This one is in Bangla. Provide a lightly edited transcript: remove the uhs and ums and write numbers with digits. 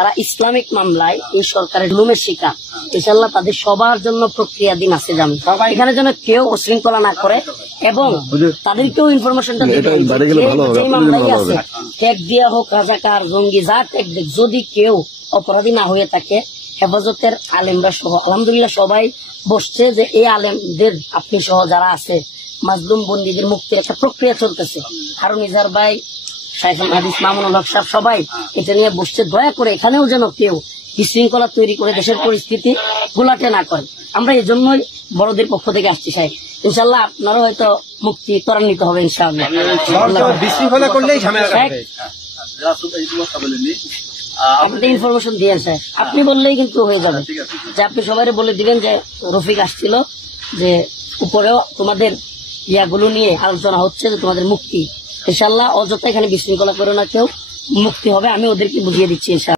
তারা ইসলামিক মামলায় এই সরকারের জুলুমের শিকার, ইনশাআল্লাহ তাদের সবার জন্য প্রক্রিয়াধীন আছে জামিন। এখানে যেন কেউ উশৃঙ্খলা না করে এবং তাদেরকেও ইনফরমেশনটা দিতে যে মামলাই আছে, ট্যাগ দেওয়া হোক, রাজাকার, জঙ্গি, যা ট্যাগ দেখ, যদি কেউ অপরাধী না হয়ে থাকে, হেফাজতের আলেমরা সহ আলহামদুলিল্লাহ সবাই বসছে যে এই আলেমদের আপনি সহ যারা আছে মাজলুম বন্দীদের মুক্তির একটা প্রক্রিয়া চলতেছে। হারুন ইজার ভাই, শাইখুল হাদিস মামুনুল হক সাহেব সবাই এটা নিয়ে বসছে। দয়া করে এখানেও যেন কেউ বিশৃঙ্খলা তৈরি করে দেশের পরিস্থিতি গোলাটে না করে। আমরা এই জন্যই বড়দের পক্ষ থেকে আসছি সাহেব, ইনশাল্লাহ আপনারও হয়তো মুক্তি ত্বরান্বিত হবে ইনশাআল্লাহ। বিশৃঙ্খলা করলেই ঝামেলা হবে। আপনি ইনফরমেশন দিয়েন স্যার, আপনি বললেই কিন্তু হয়ে যাবে যে আপনি সবাই বলে দিবেন যে রফিক আসছিল, যে উপরেও তোমাদের ইয়াগুলো নিয়ে আলোচনা হচ্ছে যে তোমাদের মুক্তি, ইনশাআল্লাহ অযথা এখানে বিশৃঙ্খলা করো না, কেউ মুক্তি হবে, আমি ওদেরকে বুঝিয়ে দিচ্ছি ইনশাআল্লাহ।